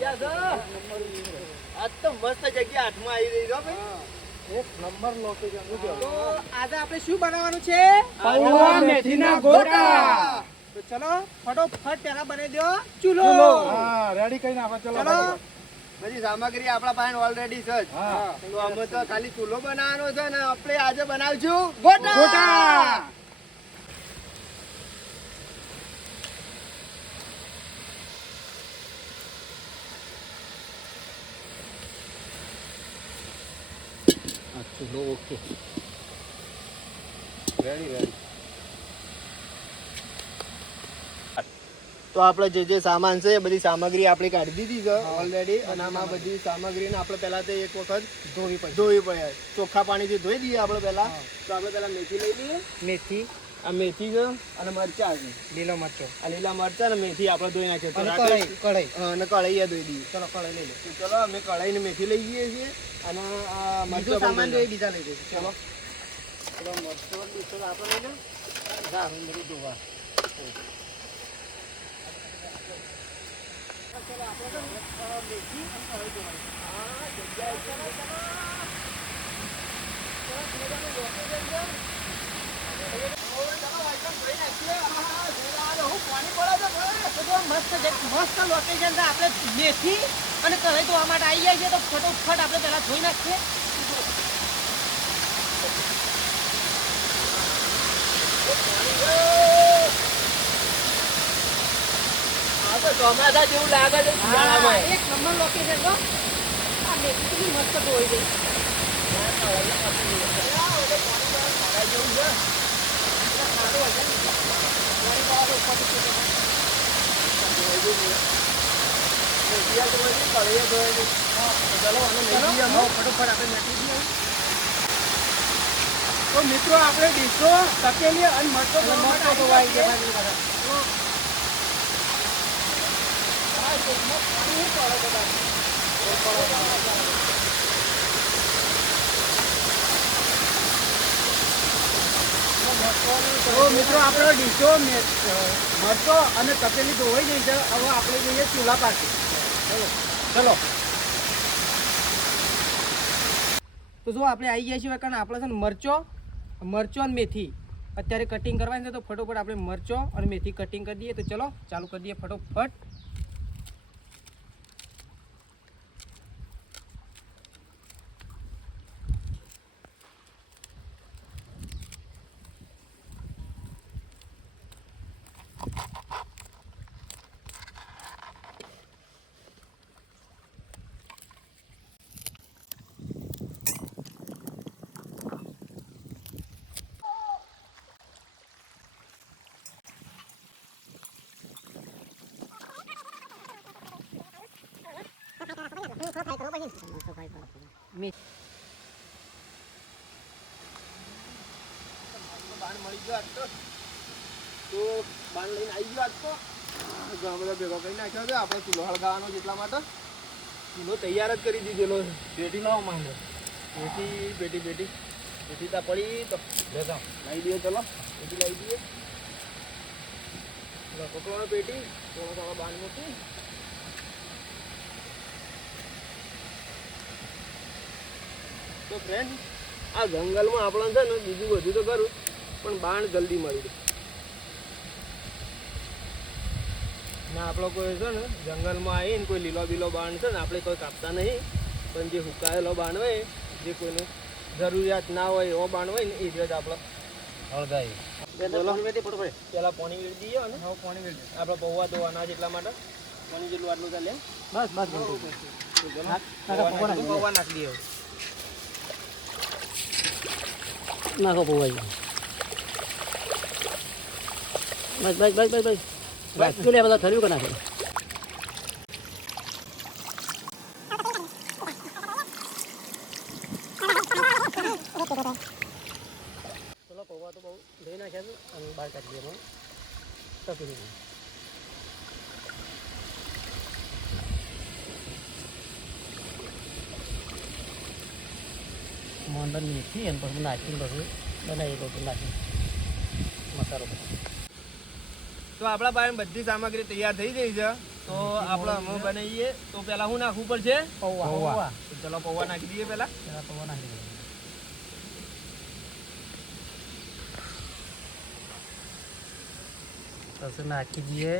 જગ્યા છે આજ તો મસ્ત જગ્યા હાથમાં આવી રહી છે ભાઈ એક નંબર લોકેશન શું તો આજે આપણે શું બનાવવાનું છે પૌવા મેથીના ગોટા તો ચલો ફટોફટ પહેલા બનાવી દો ચૂલો હા રેડી કરી નાખો ચલો ચલો બધી સામગ્રી આપણા પાસે ઓલરેડી છે જ. હા તો અમે તો ખાલી ચૂલો બનાવવાનો છે ને આપણે આજે બનાવશું ગોટા ગોટા ચૂલો ઓકે રેડી તો આપણે જે સામાન છે એ બધી સામગ્રી આપણે કાઢી દીધી છે ઓલરેડી અને આમાં બધી સામગ્રીને આપણે પહેલા તો એક વખત ધોવી પડે ચોખ્ખા પાણીથી ધોઈ દઈએ આપણે પહેલા તો આપણે પહેલા મેથી લઈ લઈએ મેથી આ મેથી છે અને મરચા છે લીલો મરચો આ લીલા મરચા અને મેથી આપણે ધોઈ નાખ્યો તો અને રાત્રે- કઢાઈ અને કઢાઈ ધોઈ દઈએ ચલો કઢાઈ લઈ લો તો ચલો અમે કઢાઈ ને મેથી લઈ જઈએ છીએ અને આ બીજો મરચાં સામાન પણ જોઈએ લઈ બીજા લઈ જઈશું ચલો ચલો મરચાં બીજું આપણે લઈ લો સારું બધું ધોવા મસ્ત લોકેશન છે આપણે મેથી અને કઢાઈ ધોવા માટે આવી જાય છે તો ફટોફટ આપણે પહેલા ધોઈ નાખીએ ચોમાસા જેવું લાગે છે શિયાળામાં. એક નંબર લોકેશન છે આ મેથી કેટલી મસ્ત ધોઈ ગઈ ફટોફટ આપણે નાખી દઈએ તો મિત્રો આપણે ડીશો તપેલી અને મરચો ધોવાઈ ગયા તો મિત્રો આપણો ડીશો મરચો અને તપેલી ધોવાઈ ગઈ છે હવે આપણે જઈએ ચૂલા પાસે ચલો તો જો આપણે આવી ગયા છીએ કારણ આપણે છે ને મરચો અને મેથી અત્યારે કટિંગ કરવાની છે તો ફટોફટ આપણે મરચો અને મેથી કટિંગ કરી દઈએ તો ચલો ચાલુ કરી દઈએ ફટોફટ બાણ મળી ગયો આજ તો બાણ લઈને આવી ગયો આજ તો ઘણા બધા ભેગો કરી નાખ્યો છે આપણે ચૂલો હળગાવવાનો જેટલા માટે ચૂલો તૈયાર જ કરી દીધેલો છે પેટી લાવો માંગો પેટી ત્યાં પડી તો લાવી દઈએ ચલો પેટી લાવી દઈએ પકડવાનો પેટી થોડો બાણ મૂકી તો ફ્રેન્ડ આ જંગલમાં આપણને છે ને બીજું બધું તો કરું પણ બાણ જલ્દી મળી જાય ના આપણો કોઈ છે ને જંગલમાં આવીને કોઈ લીલો બીલો બાણ છે ને આપણે કોઈ કાપતા નહીં પણ જે હુકાયેલો બાણ હોય જે કોઈને જરૂરિયાત ના હોય એવો બાણ હોય ને એ જ આપણે હળગાવી પેલા પાણી વેડી દઈએ અને પાણી વેડી આપણે પૌવા ધોવાના છે એટલા માટે પાણી જેટલું આટલું ચાલે પૌવા નાખી દઈએ નાખો પૌવા બસ ચૂલે બધા થર્યું કે નાખે ચલો પૌવા તો બહુ ધોઈ નાખ્યા છે અને બહાર કાઢી દઈએ તપી મોંડન મેથી અને પછી નાખીને પછી બનાવી બધું નાખી મસાલો તો આપણા પાસે બધી સામગ્રી તૈયાર થઈ ગઈ છે તો આપણે અમે બનાવીએ તો પહેલા શું નાખવું પડશે? પૌવા. તો ચલો પૌવા નાખી દઈએ પહેલા. પેલા પૌવા નાખી દઈએ. પછી નાખી દઈએ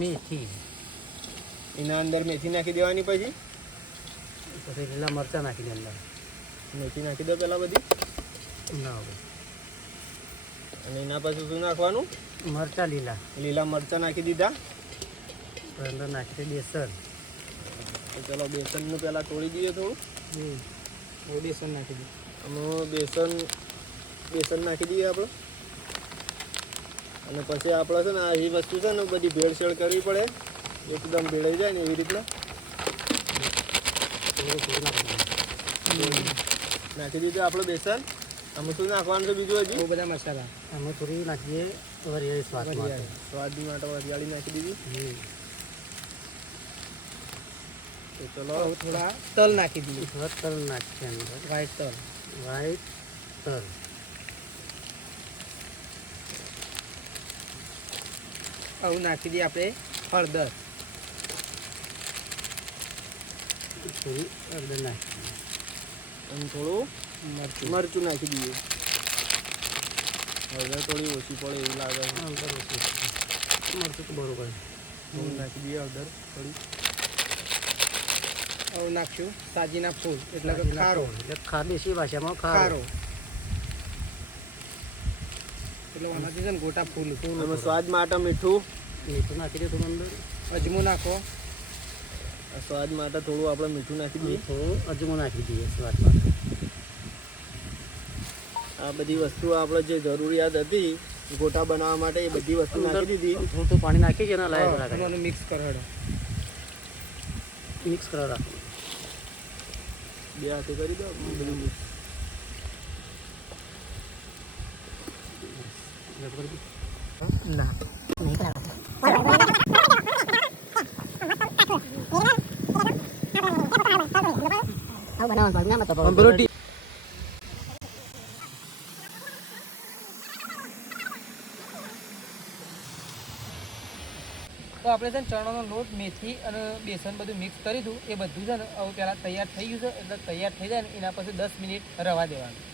મેથી, એના અંદર મેથી નાખી દેવાની, પછી પછી લીલા મરચાં નાખી દે અંદર. મેથી નાખી દો પહેલા બધી. ના હવે અને એના પછી શું નાખવાનું? મરચાં લીલા. લીલા મરચાં નાખી દીધા. પછી અંદર નાખી દે બેસન. તો ચલો બેસનનું પહેલા તોડી દઈએ થોડું. હવે બેસન નાખી દઈએ. અમે બેસન નાખી દઈએ આપણે. અને પછી આપણે છે ને આ એ વસ્તુ છે ને બધી ભેળસેળ કરવી પડે, એકદમ ભેળાઈ જાય ને એવી રીતના નાખી દીધું આપણે બેસન. આમાં શું નાખવાનું છે બીજું? હજી બહુ બધા મસાલા. અમે થોડી નાખીએ વરિયાળી સ્વાદ માટે. સ્વાદ માટે વરિયાળી નાખી દીધી. તો ચલો હવે થોડા તલ નાખી દઈએ. થોડા તલ નાખીએ અંદર. વ્હાઈટ તલ. વ્હાઈટ તલ. હવે નાખી દઈએ આપણે હળદર. થોડી હળદર નાખીએ. અને થોડું મરચું. મરચું નાખી દઈએ. હળદર થોડી ઓછી પડે એવું લાગે છે. હળદર ઓછી. મરચું તો બરોબર. થોડું નાખી દઈએ હળદર થોડી. હવે નાખશું સાજીના ફૂલ એટલે કે ખારો. એટલે દેશી ભાષામાં ખારો ખારો. એટલે આનાથી છે ને ગોટા ફૂલ. અને સ્વાદ માટે મીઠું. મીઠું નાખી દે થોડું અંદર. અજમો નાખો. સ્વાદ માટે થોડું આપણે મીઠું નાખી દઈએ. થોડું અજમો નાખી દઈએ સ્વાદ માટે. આ બધી વસ્તુ આપણે જે જરૂરિયાત હતી ગોટા બનાવવા માટે એ બધી વસ્તુ નાખી દીધી. થોડું પાણી નાખી છે ને લાય એનું મિક્સ કરો હેડો. મિક્સ કરવા રાખો. બે હાથે કરી દો બધું mix. ના તો આપણે છે ને ચણાનો લોટ, મેથી અને બેસન બધું મિક્સ કરી હતું એ બધું છે ને હવે પહેલાં તૈયાર થઈ ગયું છે. એટલે તૈયાર થઈ જાય ને એના પછી 10 મિનિટ રવા દેવાનું,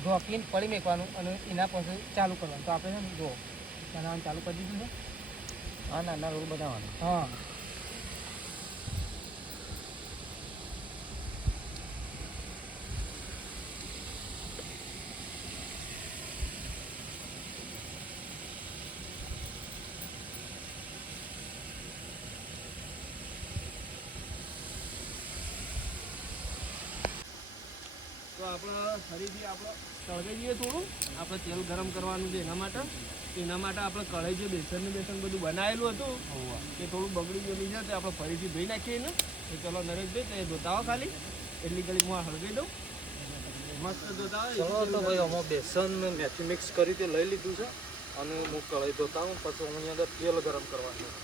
ઢોકીને પડી મેકવાનું અને એના પછી ચાલુ કરવાનું. તો આપણે છે ને જો બનાવવાનું ચાલુ કરી દીધું છે. હા નાના રોલ બનાવવાનો. હા તો આપણે ફરીથી આપણે તળગાઈ દઈએ થોડું. આપણે તેલ ગરમ કરવાનું છે એના માટે આપણે કઢાઈ જે બેસન બધું બનાવેલું હતું એ થોડું બગડી ગયેલું છે તે આપણે ફરીથી ધોઈ નાખીએ ને. તો ચલો નરેશભાઈ તે ધોતા હો ખાલી એટલી ઘડી હું હળગાઈ દઉં. મસ્ત ધોતા હોય. ચલો તો ભાઈ અમે બેસન ને મેથી મિક્સ કરી તે લઈ લીધું છે અને હું કઢાઈ ધોતા હું પછી હું અંદર તેલ ગરમ કરવાનું.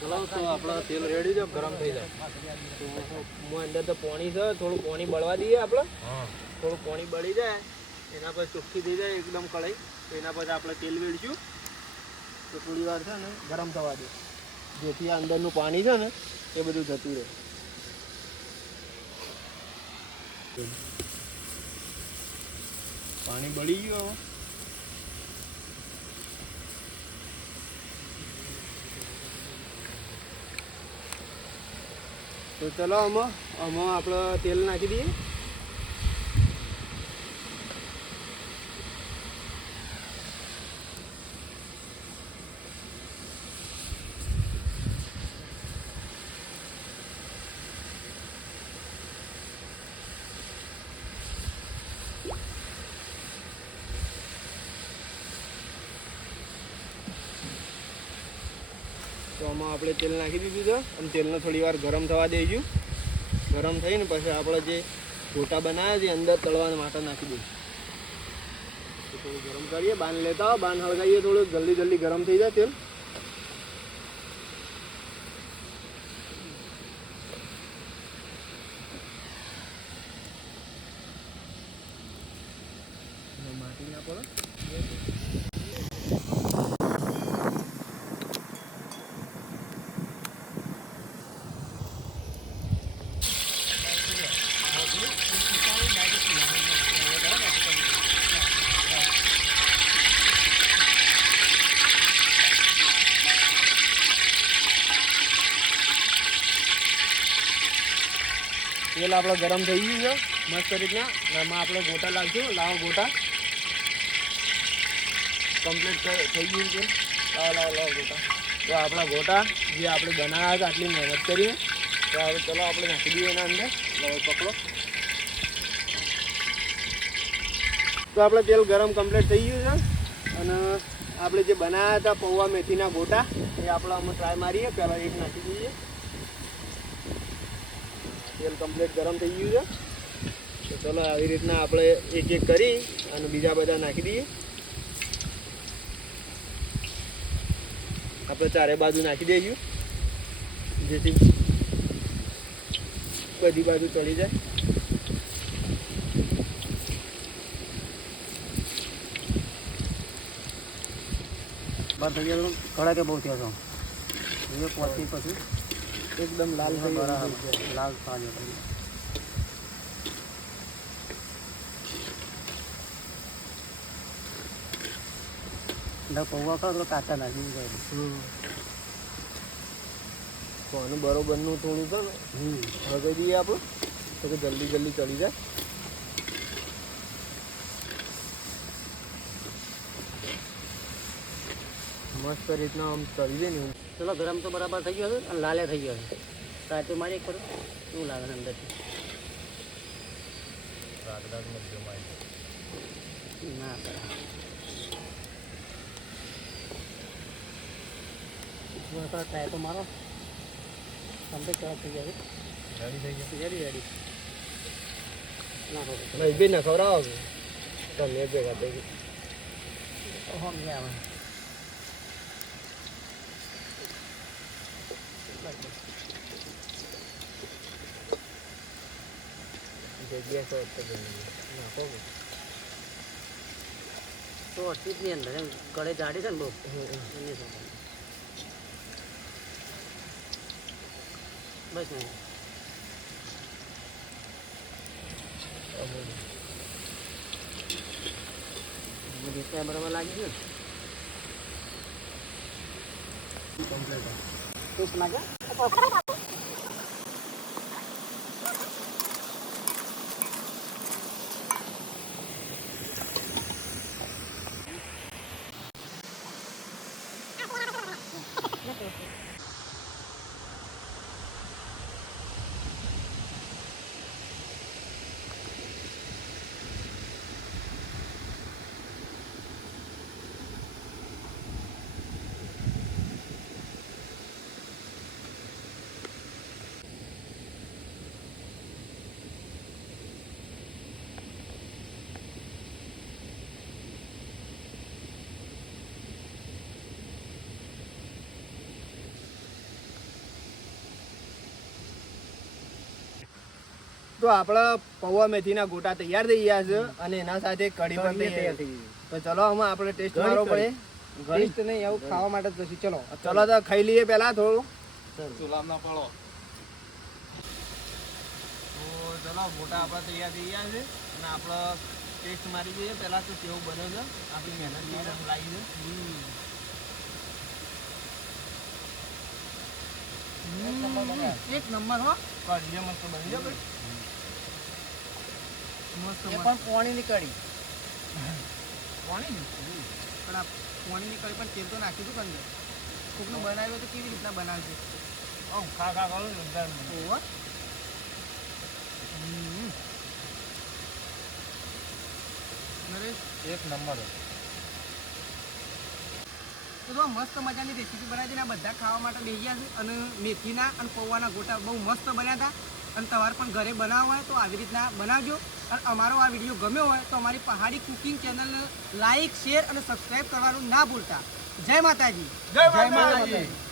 ચલો તો આપણા તેલ રેડી છે, ગરમ થઈ જાય. તો હું અંદર તો પાણી છે થોડું પાણી બળવા દઈએ આપણે. થોડું પાણી બળી જાય એના પછી ચોખ્ખી થઈ જાય એકદમ કઢાઈ. તો એના પછી આપણે તેલ વેડશું. તો થોડી વાર છે ને ગરમ થવા દે જેથી આ અંદરનું પાણી છે ને એ બધું જતું રહે. પાણી બળી ગયું હવે. તો ચલો આમાં આપણે તેલ નાખી દઈએ. તો આમાં આપણે તેલ નાખી દીધું છે અને તેલને થોડી વાર ગરમ થવા દઈશું. ગરમ થઈને પછી આપણે જે ગોટા બનાવ્યા છે અંદર તળવા માટે નાખી દઈશું. તો થોડું ગરમ કરીએ, બાન લેતા હોય, બાન હળગાવીએ, થોડું જલ્દી જલ્દી ગરમ થઈ જાય તેલ. માટી ના પડે. તેલ આપણે ગરમ થઈ ગયું છે મસ્ત રીતના. એમાં આપણે ગોટા લાવશું. લાવો ગોટા કમ્પ્લીટ થઈ ગયું છે. લાવો ગોટા. તો આપણા ગોટા જે આપણે બનાવ્યા હતા આટલી મહેનત કરીને, તો હવે ચલો આપણે નાખી દઈએ એના અંદર. લાવો પકડો. તો આપણે તેલ ગરમ કમ્પ્લીટ થઈ ગયું છે અને આપણે જે બનાવ્યા હતા પૌવા મેથીના ગોટા એ આપણે અમે ટ્રાય મારીએ. પહેલાં એક નાખી દઈએ. તેલ કમ્પ્લીટ ગરમ થઈ ગયું છે. તો ચલો આવી રીતના આપણે એક એક કરી અને બીજા બધા નાખી દઈએ. આપણે ચારે બાજુ નાખી દઈશું જેથી બધી બાજુ ચડી જાય. બસ થઈ ગયો કડાકે બહુ થયો છો એ પહોંચી પછી એકદમ લાલ થઈ ગયું. લાલ પાણી પૌવા ખાવ તો કાચા નાખી જાય. તો આનું બરોબરનું થોડું છે ને હળગાવી દઈએ આપણે તો કે જલ્દી જલ્દી ચડી જાય. મસ્ત રીતના આમ ચડી જાય ને. ચલો ગરમ તો બરાબર થઈ ગયો છે અને લાલે થઈ ગયો છે. સાચું મારી એક કરો શું લાગે છે અંદરથી? ના ટ્રાય તો મારો કમ્પ્લીટ થઈ જાય. રેડી નાખો ભાઈ બે ના ખવડાવો તમે ભેગા થઈ ગઈ. આવે જગ્યા નાખો તો અટકીની અંદર એમ કડે જાડી છે ને બહુ એની બસ નહીં રીતના બરાબર લાગી ગયું ટેસ્ટ લાગે. તો આપણા પૌવા મેથીના ગોટા તૈયાર થઈ ગયા છે અને એના સાથે કઢી પણ તૈયાર થઈ ગઈ. તો ચલો આમાં આપણે ટેસ્ટ મારવો પડે. ટેસ્ટ નહીં આવું ખાવા માટે જ પછી ચલો ચલો તો ખાઈ લઈએ પહેલા થોડું. ચૂલામાં પડો. તો ચલો ગોટા આપણા તૈયાર થઈ ગયા છે અને આપણે ટેસ્ટ મારી દઈએ પહેલાં તો કેવું બને છે. આપણી મહેનતની રંગ લાવી છે. એક નંબર હો કઢી મસ્ત બની જાય. મસ્ત એ પણ પોણીની કઢી પાણી પણ આ પાણીની કઢી પણ તેલ તો નાખ્યું હતું અંદર. કોકનું બનાવ્યું તો કેવી રીતના બનાવશે? ખા ખા કરો એક નંબર. તો મસ્ત મજાની રેસીપી બનાવી છે. આ બધા ખાવા માટે બેસી ગયા છે અને મેથીના અને પૌવાના ગોટા બહુ મસ્ત બન્યા હતા. અને તમારે પણ ઘરે બનાવવા હોય તો આવી રીતના બનાવજો. અને અમારો આ વિડીયો ગમ્યો હોય તો અમારી પહાડી કુકિંગ ચેનલને લાઇક, શેર અને સબસ્ક્રાઈબ કરવાનું ના ભૂલતા. જય માતાજી. જય માતાજી.